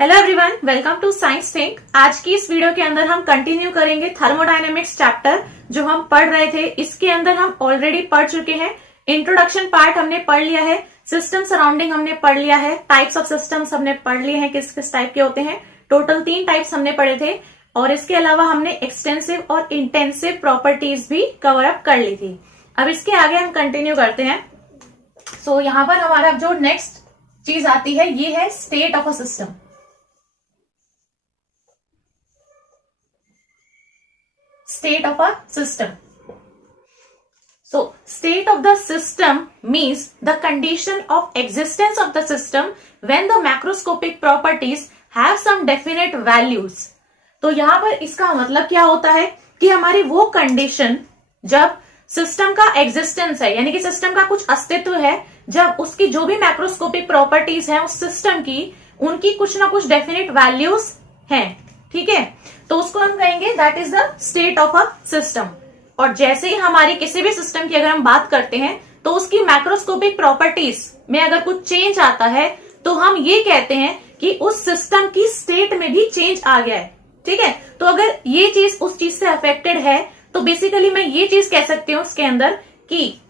Hello everyone, welcome to Science Think. आज की इस वीडियो के अंदर हम कंटिन्यू करेंगे थर्मोडायनेमिक्स चैप्टर जो हम पढ़ रहे थे। इसके अंदर हम ऑलरेडी पढ़ चुके हैं। इंट्रोडक्शन पार्ट हमने पढ़ लिया है, सिस्टम सराउंडिंग हमने पढ़ लिया है, टाइप्स ऑफ सिस्टम्स हमने पढ़ लिए हैं, किस किस टाइप के होते हैं। टोटल 3 टाइप्स हमने पढ़े थे और इसके अलावा हमने एक्सटेंसिव और इंटेंसिव प्रॉपर्टीज भी कवर अप कर ली थी। अब इसके आगे हम कंटिन्यू करते हैं। सो यहाँ पर हमारा जो नेक्स्ट चीज आती है ये है state of a system. State of a system. So, state of the system means the condition of existence of the system when the macroscopic properties have some definite values. तो यहां पर इसका मतलब क्या होता है कि हमारी वो कंडीशन जब सिस्टम का एग्जिस्टेंस है, यानी कि सिस्टम का कुछ अस्तित्व है, जब उसकी जो भी मैक्रोस्कोपिक प्रॉपर्टीज हैं उस सिस्टम की, उनकी कुछ ना कुछ डेफिनेट वैल्यूज हैं। ठीक है, तो उसको हम कहेंगे that is the state of a system. और जैसे ही हमारी किसी भी सिस्टम की अगर हम बात करते हैं तो उसकी मैक्रोस्कोपिक प्रॉपर्टीज में अगर कुछ चेंज आता है तो हम ये कहते हैं कि उस सिस्टम की स्टेट में भी चेंज आ गया है। ठीक है, तो अगर ये चीज उस चीज से अफेक्टेड है तो बेसिकली मैं ये चीज कह सकती हूँ उसके अंदर कि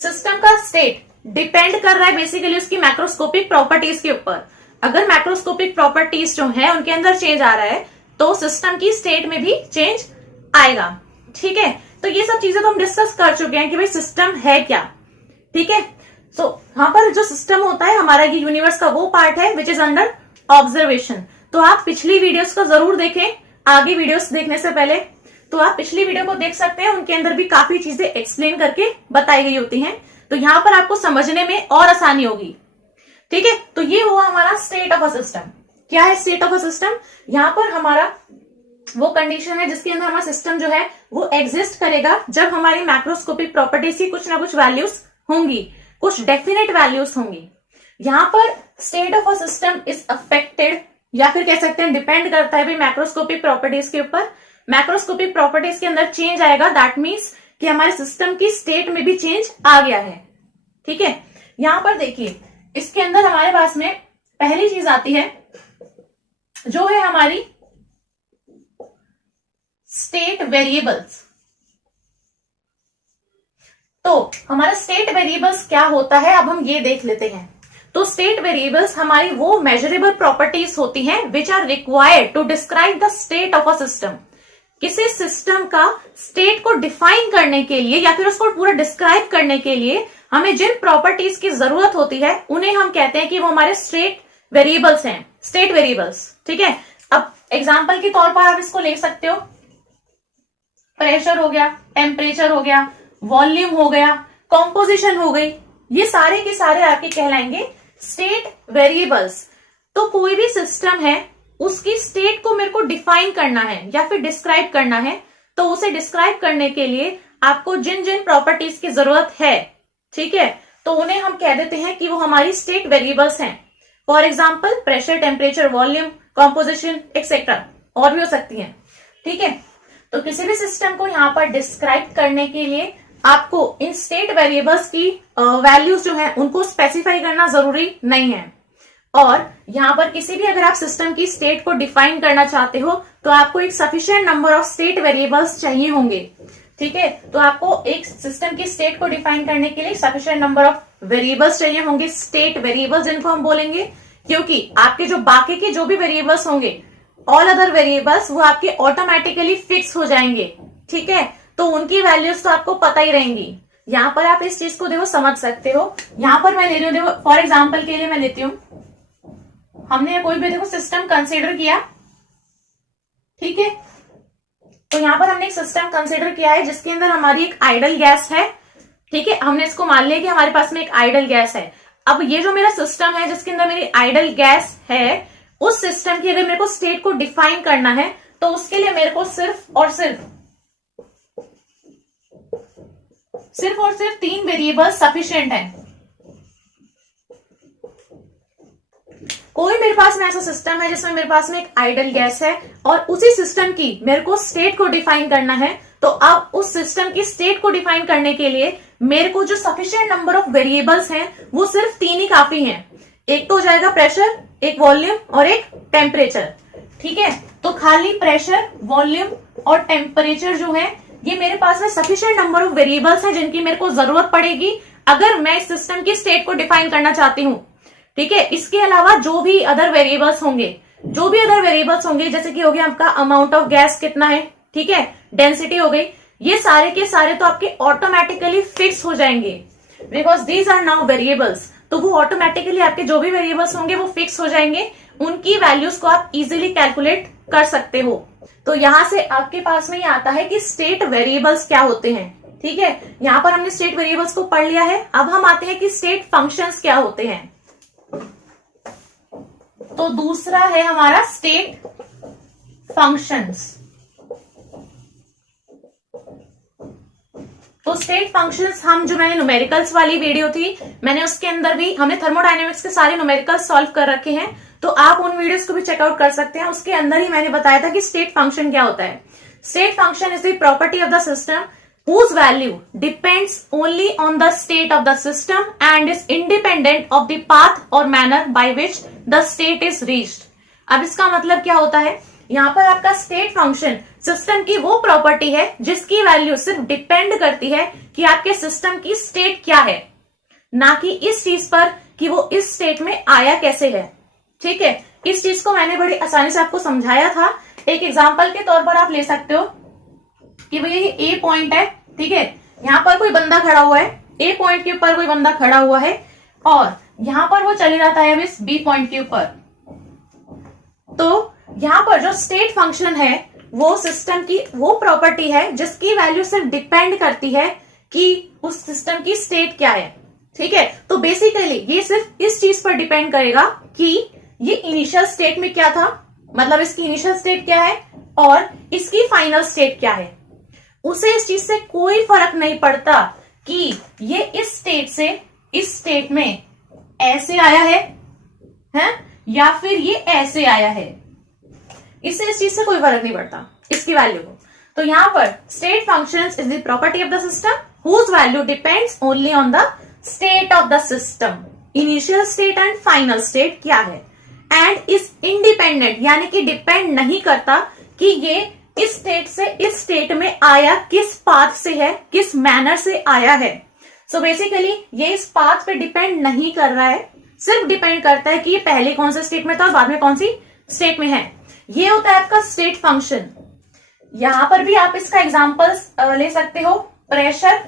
सिस्टम का स्टेट डिपेंड कर रहा है बेसिकली उसकी मैक्रोस्कोपिक प्रॉपर्टीज के ऊपर। अगर मैक्रोस्कोपिक प्रॉपर्टीज जो है उनके अंदर चेंज आ रहा है तो सिस्टम की स्टेट में भी चेंज आएगा। ठीक है, तो ये सब चीजें तो हम डिस्कस कर चुके हैं कि भाई सिस्टम है क्या। ठीक है, सो यहाँ पर जो सिस्टम होता है हमारा, ये यूनिवर्स का वो पार्ट है विच इज अंडर ऑब्जर्वेशन। तो आप पिछली वीडियोस को जरूर देखें, आगे वीडियोस देखने से पहले तो आप पिछली वीडियो को देख सकते हैं, उनके अंदर भी काफी चीजें एक्सप्लेन करके बताई गई होती हैं, तो यहाँ पर आपको समझने में और आसानी होगी। ठीक है, तो ये हुआ हमारा स्टेट ऑफ अ सिस्टम। क्या है स्टेट ऑफ अ सिस्टम? यहाँ पर हमारा वो कंडीशन है जिसके अंदर हमारा सिस्टम जो है वो एग्जिस्ट करेगा जब हमारी मैक्रोस्कोपिक प्रॉपर्टीज की कुछ ना कुछ वैल्यूज होंगी, कुछ डेफिनेट वैल्यूज होंगी। यहाँ पर state of a system is affected, या फिर कह सकते हैं डिपेंड करता है भी मैक्रोस्कोपिक प्रॉपर्टीज के ऊपर। मैक्रोस्कोपिक प्रॉपर्टीज के अंदर चेंज आएगा, दैट मीन्स कि हमारे सिस्टम की स्टेट में भी चेंज आ गया है। ठीक है, यहाँ पर देखिए इसके अंदर हमारे पास में पहली चीज आती है जो है हमारी स्टेट वेरिएबल्स। तो हमारा स्टेट वेरिएबल्स क्या होता है अब हम ये देख लेते हैं। तो स्टेट वेरिएबल्स हमारी वो मेजरेबल प्रॉपर्टीज होती हैं which are required to describe the state of a system. किसी सिस्टम का स्टेट को डिफाइन करने के लिए या फिर उसको पूरा डिस्क्राइब करने के लिए हमें जिन प्रॉपर्टीज की जरूरत होती है उन्हें हम कहते हैं कि वो हमारे स्टेट वेरिएबल्स हैं, स्टेट वेरिएबल्स। ठीक है, अब एग्जांपल के तौर पर आप इसको ले सकते हो, प्रेशर हो गया, टेम्परेचर हो गया, वॉल्यूम हो गया, कॉम्पोजिशन हो गई, ये सारे के सारे आपके कहलाएंगे स्टेट वेरिएबल्स। तो कोई भी सिस्टम है उसकी स्टेट को मेरे को डिफाइन करना है या फिर डिस्क्राइब करना है, तो उसे डिस्क्राइब करने के लिए आपको जिन जिन प्रॉपर्टीज की जरूरत है, ठीक है, तो उन्हें हम कह देते हैं कि वो हमारी स्टेट वेरिएबल्स हैं। For example pressure, temperature, volume, composition etcetera, और भी हो सकती हैं। ठीक है, तो किसी भी सिस्टम को यहाँ पर डिस्क्राइब करने के लिए आपको इन स्टेट वेरिएबल्स की वैल्यूज जो है उनको स्पेसिफाई करना जरूरी नहीं है। और यहाँ पर किसी भी अगर आप सिस्टम की स्टेट को डिफाइन करना चाहते हो तो आपको एक sufficient number of state variables चाहिए होंगे। ठीक है, तो आपको एक सिस्टम की स्टेट को डिफाइन करने के लिए सफिशिएंट नंबर ऑफ वेरिएबल्स चाहिए होंगे, स्टेट वेरिएबल्स जिनको हम बोलेंगे, क्योंकि आपके जो बाकी के जो भी वेरिएबल्स होंगे, ऑल अदर वेरिएबल्स, वो आपके ऑटोमेटिकली फिक्स हो जाएंगे। ठीक है, तो उनकी वैल्यूज तो आपको पता ही रहेंगी। यहाँ पर आप इस चीज को देखो समझ सकते हो। यहाँ पर मैं ले रही हूँ, देखो फॉर एग्जाम्पल के लिए मैं लेती हूँ, हमने कोई भी देखो सिस्टम कंसिडर किया। ठीक है, तो यहाँ पर हमने एक सिस्टम कंसिडर किया है जिसके अंदर हमारी एक आइडल गैस है। ठीक है, हमने इसको मान लिया कि हमारे पास में एक आइडल गैस है। अब ये जो मेरा सिस्टम है जिसके अंदर मेरी आइडल गैस है, उस सिस्टम की अगर मेरे को स्टेट को डिफाइन करना है तो उसके लिए मेरे को सिर्फ और सिर्फ 3 वेरिएबल सफिशिएंट है। कोई मेरे पास में ऐसा सिस्टम है जिसमें मेरे पास में एक आइडल गैस है और उसी सिस्टम की मेरे को स्टेट को डिफाइन करना है, तो अब उस सिस्टम की स्टेट को डिफाइन करने के लिए मेरे को जो सफिशिएंट नंबर ऑफ वेरिएबल्स हैं वो सिर्फ 3 ही काफी हैं। एक तो हो जाएगा प्रेशर, एक वॉल्यूम और एक टेम्परेचर। ठीक है, तो खाली प्रेशर, वॉल्यूम और टेम्परेचर जो है ये मेरे पास में सफिशिएंट नंबर ऑफ वेरिएबल्स है जिनकी मेरे को जरूरत पड़ेगी अगर मैं इस सिस्टम की स्टेट को डिफाइन करना चाहती हूँ। ठीक है, इसके अलावा जो भी अदर वेरिएबल्स होंगे जैसे कि हो गया आपका अमाउंट ऑफ गैस कितना है, ठीक है, डेंसिटी हो गई, ये सारे के सारे तो आपके ऑटोमेटिकली फिक्स हो जाएंगे because these are now variables. तो वो ऑटोमेटिकली आपके जो भी वेरिएबल्स होंगे वो फिक्स हो जाएंगे, उनकी वैल्यूज को आप इजीली कैलकुलेट कर सकते हो। तो यहां से आपके पास में ये आता है कि स्टेट वेरिएबल्स क्या होते हैं। ठीक है, यहां पर हमने स्टेट वेरिएबल्स को पढ़ लिया है। अब हम आते हैं कि स्टेट फंक्शंस क्या होते हैं। तो दूसरा है हमारा स्टेट फंक्शंस। तो स्टेट फंक्शंस हम जो मैंने न्यूमेरिकल्स वाली वीडियो थी मैंने उसके अंदर भी हमने थर्मोडायनेमिक्स के सारे न्यूमेरिकल्स सॉल्व कर रखे हैं, तो आप उन वीडियोस को भी चेकआउट कर सकते हैं। उसके अंदर ही मैंने बताया था कि स्टेट फंक्शन क्या होता है। State function is the property of the system whose value depends only on the state of the system and is independent of the path or manner by which the state is reached। अब इसका मतलब क्या होता है, यहाँ पर आपका state function system की वो प्रॉपर्टी है जिसकी वैल्यू सिर्फ डिपेंड करती है कि आपके सिस्टम की स्टेट क्या है, ना कि इस चीज पर कि वो इस स्टेट में आया कैसे है। ठीक है, इस चीज को मैंने बड़ी आसानी से आपको समझाया था। एक एग्जांपल के तौर पर आप ले सकते हो कि भैया ये ए पॉइंट है, ठीक है, यहाँ पर कोई बंदा खड़ा हुआ है, ए पॉइंट के ऊपर कोई बंदा खड़ा हुआ है और यहाँ पर वो चले जाता है इस बी पॉइंट के ऊपर। तो यहाँ पर जो स्टेट फंक्शन है वो सिस्टम की वो प्रॉपर्टी है जिसकी वैल्यू सिर्फ डिपेंड करती है कि उस सिस्टम की स्टेट क्या है। ठीक है, तो बेसिकली ये सिर्फ इस चीज पर डिपेंड करेगा कि ये इनिशियल स्टेट में क्या था, मतलब इसकी इनिशियल स्टेट क्या है और इसकी फाइनल स्टेट क्या है। उसे इस चीज से कोई फर्क नहीं पड़ता कि ये इस स्टेट से इस स्टेट में ऐसे आया है या फिर ये ऐसे आया है, इससे इस चीज से कोई फर्क नहीं पड़ता इसकी वैल्यू को। तो यहां पर state functions is the property of the system whose value depends only on the state of the system, initial state and final state क्या है, एंड इज इंडिपेंडेंट यानी कि डिपेंड नहीं करता कि ये इस स्टेट से इस स्टेट में आया किस पाथ से है, किस मैनर से आया है। सो बेसिकली ये इस पाथ पे डिपेंड नहीं कर रहा है, सिर्फ डिपेंड करता है कि ये पहले कौन से स्टेट में था और बाद में कौन सी स्टेट में है। ये होता है आपका स्टेट फंक्शन। यहां पर भी आप इसका एग्जांपल्स ले सकते हो, pressure,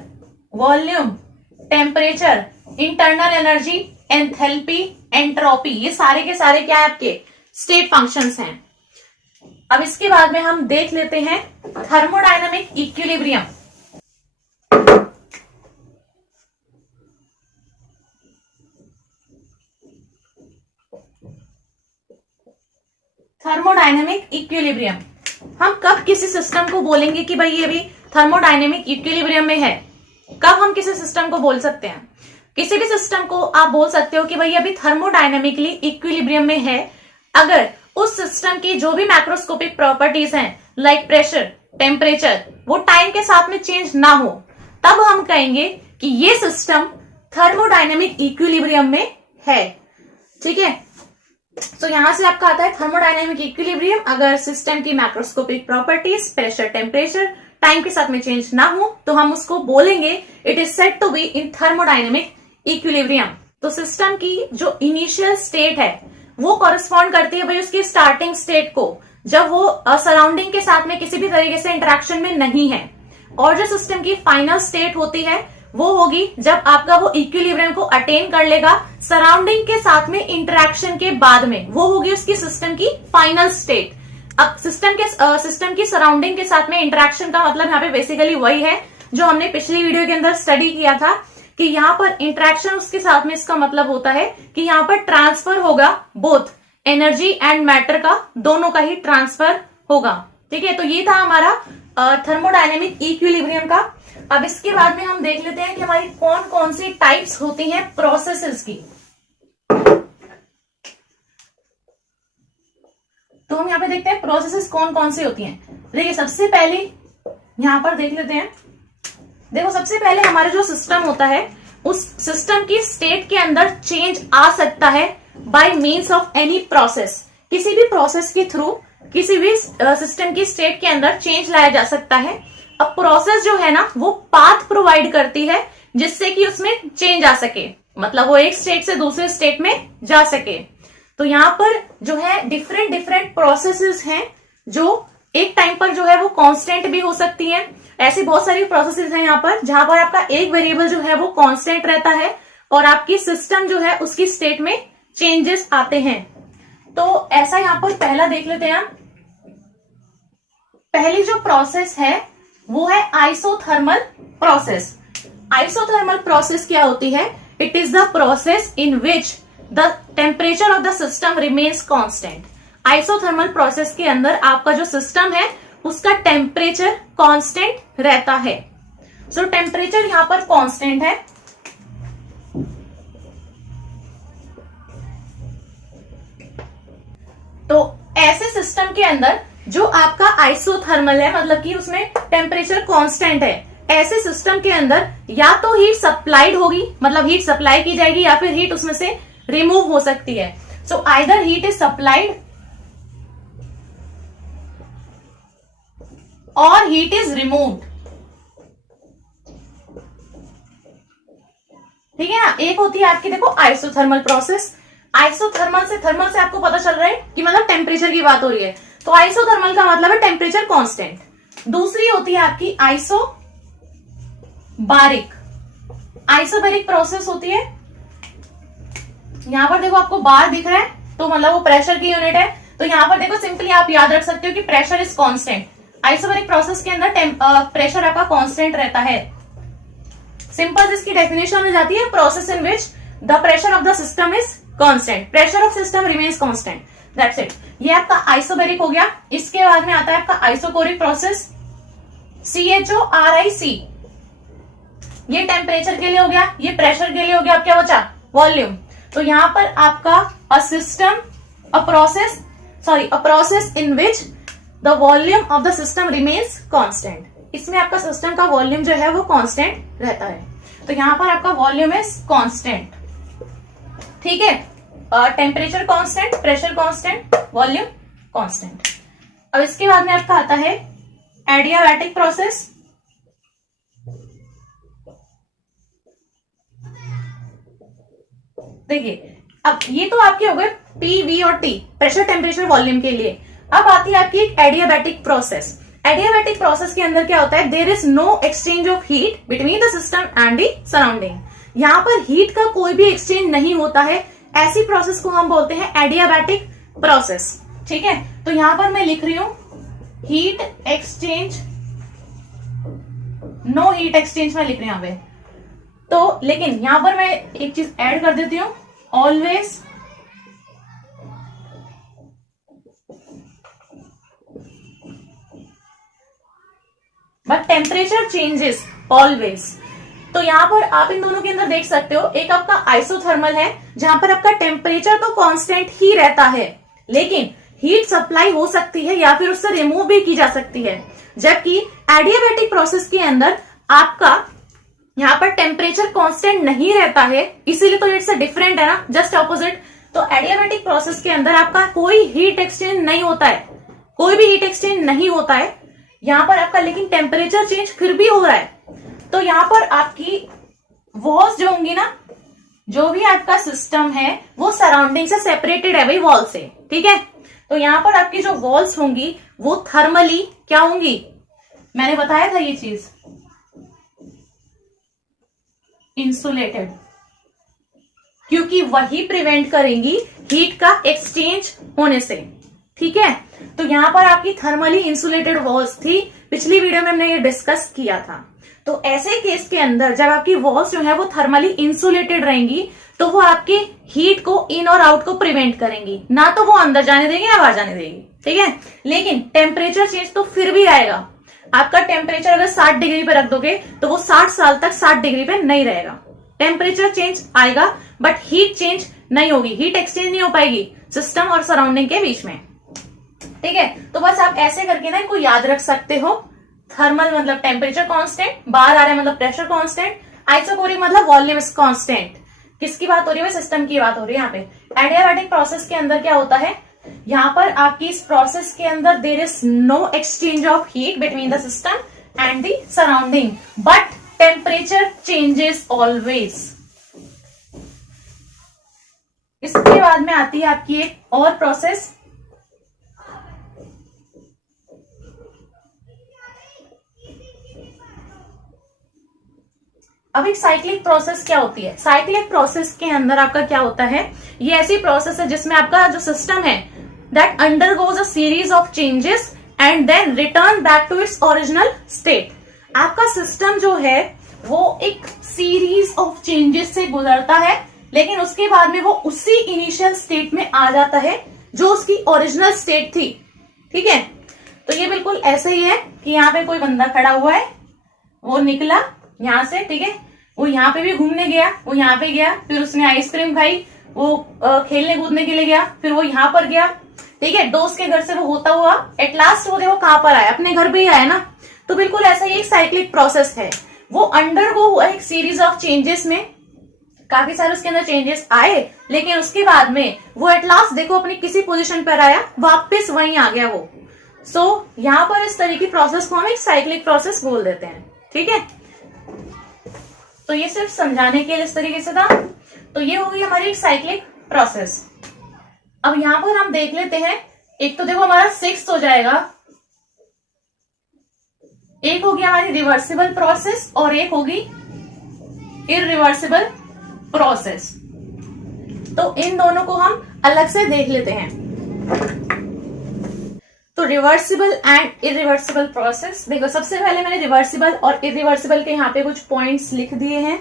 volume, temperature, internal energy, enthalpy, entropy, ये सारे के सारे क्या है आपके स्टेट फंक्शंस हैं। अब इसके बाद में हम देख लेते हैं थर्मोडायनामिक इक्विलिब्रियम। थर्मोडायनामिक इक्विलिब्रियम हम कब किसी सिस्टम को बोलेंगे कि भाई ये भी थर्मोडायनामिक इक्विलिब्रियम में है, कब हम किसी सिस्टम को बोल सकते हैं। किसी भी सिस्टम को आप बोल सकते हो कि भाई अभी थर्मोडायनामिकली इक्विलिब्रियम में है अगर उस सिस्टम की जो भी मैक्रोस्कोपिक प्रॉपर्टीज हैं लाइक प्रेशर, टेम्परेचर, वो टाइम के साथ में चेंज ना हो, तब हम कहेंगे कि ये सिस्टम थर्मोडायनामिक इक्विलिब्रियम में है। ठीक है, तो यहां से आपका आता है थर्मोडायनामिक इक्विलिब्रियम अगर सिस्टम की macroscopic properties pressure, temperature time के साथ में चेंज ना हो तो हम उसको बोलेंगे it is said to be in thermodynamic equilibrium. तो सिस्टम की जो इनिशियल स्टेट है वो कॉरेस्पॉन्ड करती है भाई उसकी स्टार्टिंग स्टेट को, जब वो सराउंडिंग के साथ में किसी भी तरीके से इंटरेक्शन में नहीं है, और जो सिस्टम की फाइनल स्टेट होती है वो होगी जब आपका वो इक्विलिब्रियम को अटेन कर लेगा सराउंडिंग के साथ में इंटरेक्शन के बाद में, वो होगी उसकी सिस्टम की फाइनल स्टेट। अब सिस्टम की सराउंडिंग के साथ में इंटरेक्शन का मतलब यहाँ पे बेसिकली वही है जो हमने पिछली वीडियो के अंदर स्टडी किया था कि यहाँ पर इंटरेक्शन उसके साथ में इसका मतलब होता है कि यहाँ पर ट्रांसफर होगा, बोथ एनर्जी एंड मैटर का, दोनों का ही ट्रांसफर होगा। ठीक है, तो ये था हमारा थर्मोडायनेमिक इक्विलिब्रियम का। अब इसके बाद में हम देख लेते हैं कि हमारी कौन कौन सी टाइप्स होती हैं प्रोसेसेस की। तो हम यहाँ पे देखते हैं प्रोसेसेस कौन कौन सी होती हैं। देखिए सबसे पहले यहां पर देख लेते हैं, देखो सबसे पहले हमारा जो सिस्टम होता है उस सिस्टम की स्टेट के अंदर चेंज आ सकता है bye means of any process, किसी भी प्रोसेस के थ्रू किसी भी सिस्टम की स्टेट के अंदर चेंज लाया जा सकता है। अब प्रोसेस जो है ना वो पाथ प्रोवाइड करती है जिससे कि उसमें चेंज आ सके, मतलब वो एक स्टेट से दूसरे स्टेट में जा सके। तो यहाँ पर जो है डिफरेंट डिफरेंट प्रोसेसेस हैं जो एक टाइम पर जो है वो कांस्टेंट भी हो सकती हैं। ऐसी बहुत सारी प्रोसेसेस हैं यहाँ पर जहां पर आपका एक वेरिएबल जो है वो कांस्टेंट रहता है और आपकी सिस्टम जो है उसकी स्टेट में चेंजेस आते हैं। तो ऐसा यहाँ पर पहला देख लेते हैं। पहली जो प्रोसेस है वो है आइसोथर्मल प्रोसेस। आइसोथर्मल प्रोसेस क्या होती है? It is the process in which the temperature of the system remains constant. Isothermal process के अंदर आपका जो सिस्टम है उसका टेम्परेचर कांस्टेंट रहता है। सो टेम्परेचर यहां पर कांस्टेंट है। तो ऐसे सिस्टम के अंदर जो आपका आइसोथर्मल है, मतलब कि उसमें टेम्परेचर कांस्टेंट है, ऐसे सिस्टम के अंदर या तो हीट सप्लाइड होगी, मतलब हीट सप्लाई की जाएगी, या फिर हीट उसमें से रिमूव हो सकती है। So either heat is supplied और हीट इज रिमूव्ड। ठीक है ना। एक होती है आपकी देखो आइसोथर्मल प्रोसेस। आइसोथर्मल से, थर्मल से आपको पता चल रहा है कि मतलब टेम्परेचर की बात हो रही है, तो आइसोथर्मल का मतलब है टेम्परेचर कांस्टेंट। दूसरी होती है आपकी आइसोबारिक। आइसोबारिक प्रोसेस होती है, यहां पर देखो आपको बार दिख रहा है तो मतलब वो प्रेशर की यूनिट है। तो यहां पर देखो सिंपली आप याद रख सकते हो कि pressure is constant. Isobaric process के अंदर प्रेशर आपका कांस्टेंट रहता है। सिंपल इसकी डेफिनेशन हो जाती है process in which the pressure of the system is constant, pressure of system remains constant, that's it. ये आपका आइसोबैरिक हो गया। इसके बाद में आता है आपका आइसोकोरिक प्रोसेस, CHORIC। ये टेम्परेचर के लिए हो गया, ये प्रेशर के लिए हो गया। अब क्या बचा? वॉल्यूम। तो यहां पर आपका a process in which the volume of the system remains constant. इसमें आपका सिस्टम का वॉल्यूम जो है वो कांस्टेंट रहता है। तो यहां पर आपका वॉल्यूम इज कांस्टेंट। ठीक है, temperature constant, pressure constant, volume constant. अब इसके बाद में आपका आता है एडियाबैटिक प्रोसेस। देखिए अब ये तो आपके हो गए P, V और T, प्रेशर, टेम्परेचर, वॉल्यूम के लिए। अब आती है आपकी एक एडियाबैटिक प्रोसेस। एडियाबैटिक प्रोसेस के अंदर क्या होता है? There is no exchange of heat between the system and the surrounding. यहां पर हीट का कोई भी एक्सचेंज नहीं होता है। ऐसी प्रोसेस को हम बोलते हैं एडियाबैटिक प्रोसेस। ठीक है, तो यहां पर मैं लिख रही हूं heat exchange, no heat exchange मैं लिख रही हूं यहां पे। तो लेकिन यहां पर मैं एक चीज ऐड कर देती हूं, always but temperature changes always. तो यहां पर आप इन दोनों के अंदर देख सकते हो, एक आपका आइसोथर्मल है जहां पर आपका टेम्परेचर तो कांस्टेंट ही रहता है, लेकिन हीट सप्लाई हो सकती है या फिर उससे रिमूव भी की जा सकती है। जबकि एडियाबैटिक प्रोसेस के अंदर आपका यहां पर टेम्परेचर कांस्टेंट नहीं रहता है, इसीलिए तो इट्स डिफरेंट है ना, जस्ट ऑपोजिट। तो एडियाबैटिक प्रोसेस के अंदर आपका कोई हीट एक्सचेंज नहीं होता है, कोई भी हीट एक्सचेंज नहीं होता है यहां पर आपका, लेकिन टेम्परेचर चेंज फिर भी हो रहा है। तो यहां पर आपकी वॉल्स जो होंगी ना, जो भी आपका सिस्टम है वो सराउंडिंग से सेपरेटेड है भाई, वॉल से। ठीक है, तो यहां पर आपकी जो वॉल्स होंगी वो थर्मली क्या होंगी? मैंने बताया था ये चीज, इंसुलेटेड, क्योंकि वही प्रिवेंट करेंगी हीट का एक्सचेंज होने से। ठीक है, तो यहां पर आपकी थर्मली इंसुलेटेड वॉल्स थी, पिछली वीडियो में हमने ये डिस्कस किया था। तो ऐसे केस के अंदर जब आपकी वॉल्स जो है वो थर्मली इंसुलेटेड रहेंगी तो वो आपकी हीट को इन और आउट को प्रिवेंट करेंगी, ना तो वो अंदर जाने देंगी ना बाहर जाने देगी। ठीक है, लेकिन टेम्परेचर चेंज तो फिर भी आएगा। आपका टेम्परेचर अगर 60 डिग्री पे रख दोगे तो वो 60 साल तक 60 डिग्री पे नहीं रहेगा। टेम्परेचर चेंज आएगा बट हीट चेंज नहीं होगी, हीट एक्सचेंज नहीं हो पाएगी सिस्टम और सराउंडिंग के बीच में। ठीक है, तो बस आप ऐसे करके ना इनको याद रख सकते हो। थर्मल मतलब टेम्परेचर कांस्टेंट, बाहर आ रहा है मतलब प्रेशर कांस्टेंट, आइसोकोरिक मतलब वॉल्यूम इज कांस्टेंट। किसकी बात हो रही है? सिस्टम की बात हो रही है यहाँ पे। एडियाबैटिक प्रोसेस के अंदर क्या होता है, यहाँ पर आपकी इस प्रोसेस के अंदर there is no exchange of heat between the system and the surrounding, but temperature changes always. इसके बाद में आती है आपकी एक और प्रोसेस, अब एक साइक्लिक प्रोसेस क्या होती है? साइक्लिक प्रोसेस के अंदर आपका क्या होता है, ये ऐसी प्रोसेस है जिसमें आपका जो सिस्टम है that undergoes a series of changes and then return back to its original state. आपका सिस्टम जो है वो एक सीरीज ऑफ चेंजेस से गुजरता है, लेकिन उसके बाद में वो उसी इनिशियल स्टेट में आ जाता है जो उसकी ओरिजिनल स्टेट थी। ठीक है, तो ये बिल्कुल ऐसे ही है कि यहाँ पे कोई बंदा खड़ा हुआ है, वो निकला यहाँ से, ठीक है, वो यहाँ पे भी घूमने गया, वो यहाँ पे गया, फिर उसने आइसक्रीम खाई, वो खेलने कूदने के लिए गया, फिर वो यहाँ पर गया, ठीक है, दोस्त के घर से वो होता हुआ एट लास्ट वो देखो कहाँ पर आया, अपने घर पे ही आया ना। तो बिल्कुल ऐसा ही एक साइक्लिक प्रोसेस है, वो अंडरगो हुआ एक सीरीज ऑफ चेंजेस में, काफी सारे उसके अंदर चेंजेस आए, लेकिन उसके बाद में वो एट लास्ट देखो अपनी किसी पोजीशन पर आया, वापस वहीं आ गया वो। सो यहाँ पर इस तरह की प्रोसेस को हम एक साइक्लिक प्रोसेस बोल देते हैं। ठीक है, तो ये सिर्फ समझाने के लिए इस तरीके से था। तो ये होगी हमारी एक साइक्लिक प्रोसेस। अब यहां पर हम देख लेते हैं, एक तो देखो हमारा 6 हो जाएगा, एक होगी हमारी रिवर्सिबल प्रोसेस और एक होगी इरिवर्सिबल प्रोसेस। तो इन दोनों को हम अलग से देख लेते हैं। तो रिवर्सिबल एंड इरिवर्सिबल प्रोसेस, देखो सबसे पहले मैंने रिवर्सिबल और इरिवर्सिबल के यहाँ पे कुछ पॉइंट्स लिख दिए हैं।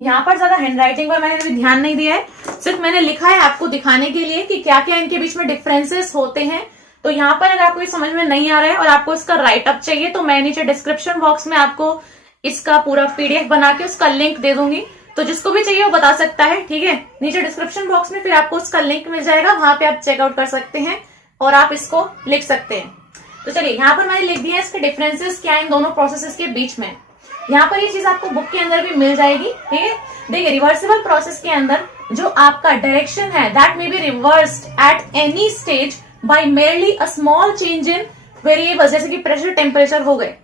यहाँ पर ज्यादा हैंडराइटिंग पर मैंने अभी ध्यान नहीं दिया है, सिर्फ मैंने लिखा है आपको दिखाने के लिए कि क्या क्या इनके बीच में डिफरेंसेस होते हैं। तो यहाँ पर अगर आपको ये समझ में नहीं आ रहा है और आपको इसका राइट अप चाहिए तो मैं नीचे डिस्क्रिप्शन बॉक्स में आपको इसका पूरा पीडीएफ बना के उसका लिंक दे दूंगी, तो जिसको भी चाहिए वो बता सकता है। ठीक है, नीचे डिस्क्रिप्शन बॉक्स में फिर आपको उसका लिंक मिल जाएगा, वहां पे आप चेकआउट कर सकते हैं और आप इसको लिख सकते हैं। तो चलिए यहाँ पर मैंने लिख दिया है इसके डिफरेंसेस क्या है इन दोनों प्रोसेसेस के बीच में। यहाँ पर ये चीज आपको बुक के अंदर भी मिल जाएगी। ठीक है, देखिए रिवर्सिबल प्रोसेस के अंदर जो आपका डायरेक्शन है that may be reversed at any stage by merely a small change in variable, जैसे कि प्रेशर टेम्परेचर हो गए,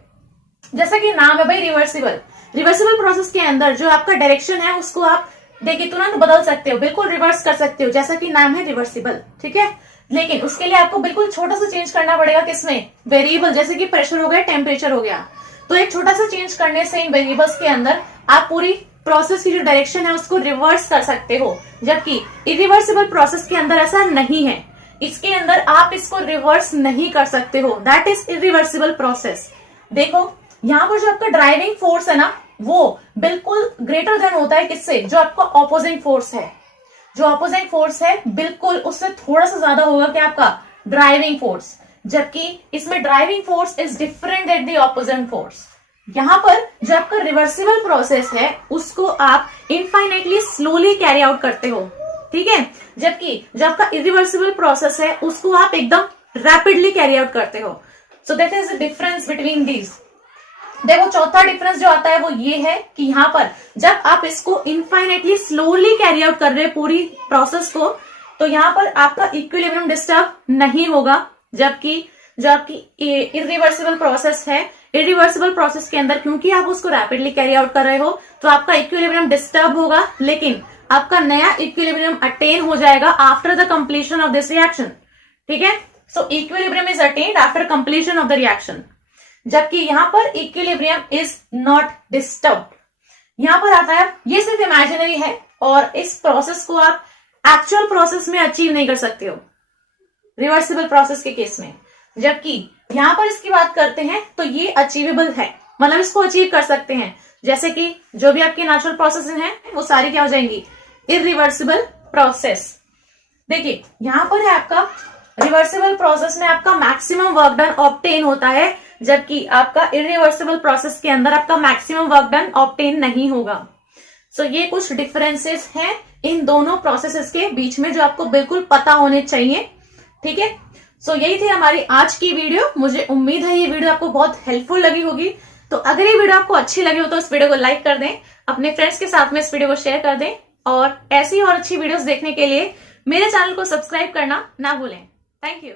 जैसा कि नाम है भाई रिवर्सिबल। रिवर्सिबल प्रोसेस के अंदर जो आपका डायरेक्शन है उसको आप देखिए तुरंत बदल सकते हो, बिल्कुल रिवर्स कर सकते हो, जैसा कि नाम है रिवर्सिबल। ठीक है, लेकिन उसके लिए आपको बिल्कुल छोटा सा चेंज करना पड़ेगा, किसमें? वेरिएबल, जैसे कि प्रेशर हो गया, टेम्परेचर हो गया। तो एक छोटा सा चेंज करने से इन वेरिएबल्स के अंदर आप पूरी प्रोसेस की जो डायरेक्शन है उसको रिवर्स कर सकते हो, जबकि इरिवर्सिबल प्रोसेस के अंदर ऐसा नहीं है। इसके अंदर आप इसको रिवर्स नहीं कर सकते हो, दैट इज इरिवर्सिबल प्रोसेस। देखो यहाँ पर जो आपका ड्राइविंग फोर्स है ना वो बिल्कुल ग्रेटर देन होता है किससे? जो आपका ऑपोजिंग फोर्स है, जो ऑपोजिंग फोर्स है बिल्कुल उससे थोड़ा सा ज्यादा होगा कि आपका ड्राइविंग फोर्स, जबकि इसमें driving force is different at the opposing force. यहाँ पर जो आपका रिवर्सिबल प्रोसेस है उसको आप इनफाइनाइटली स्लोली कैरी आउट करते हो। ठीक है, जबकि जो आपका इरिवर्सिबल प्रोसेस है उसको आप एकदम रैपिडली कैरी आउट करते हो। So that is the difference between these. देखो चौथा डिफरेंस जो आता है वो ये है कि यहाँ पर जब आप इसको इनफाइनाइटली स्लोली कैरी आउट कर रहे हैं पूरी प्रोसेस को, तो यहाँ पर आपका इक्विलिब्रियम डिस्टर्ब नहीं होगा, जबकि जो आपकी इरिवर्सिबल प्रोसेस है, इरिवर्सिबल प्रोसेस के अंदर क्योंकि आप उसको रैपिडली कैरी आउट कर रहे हो तो आपका इक्विलिब्रियम डिस्टर्ब होगा, लेकिन आपका नया इक्विलिब्रियम अटेन हो जाएगा after the completion of this reaction. ठीक है, सो equilibrium is attend after completion of the reaction, जबकि यहां पर इक्विलिब्रियम इज नॉट डिस्टर्ब्ड। यहां पर आता है ये सिर्फ इमेजिनरी है और इस प्रोसेस को आप एक्चुअल प्रोसेस में अचीव नहीं कर सकते हो रिवर्सिबल प्रोसेस के केस में, जबकि यहां पर इसकी बात करते हैं तो ये अचीवेबल है, मतलब इसको अचीव कर सकते हैं। जैसे कि जो भी आपकी नेचुरल प्रोसेस हैं वो सारी क्या हो जाएंगी? Irreversible process. देखिए यहां पर है आपका रिवर्सिबल प्रोसेस में आपका मैक्सिमम वर्क डन ऑब्टेन होता है, जबकि आपका इरिवर्सिबल प्रोसेस के अंदर आपका मैक्सिमम वर्क डन ऑब्टेन नहीं होगा। सो ये कुछ डिफरेंसेस हैं इन दोनों प्रोसेसेस के बीच में जो आपको बिल्कुल पता होने चाहिए। ठीक है, सो यही थी हमारी आज की वीडियो। मुझे उम्मीद है ये वीडियो आपको बहुत हेल्पफुल लगी होगी। तो अगर ये वीडियो आपको अच्छी लगी हो तो इस वीडियो को लाइक कर दें, अपने फ्रेंड्स के साथ में इस वीडियो को शेयर कर दें और ऐसी और अच्छी वीडियोस देखने के लिए मेरे चैनल को सब्सक्राइब करना ना भूलें। Thank you.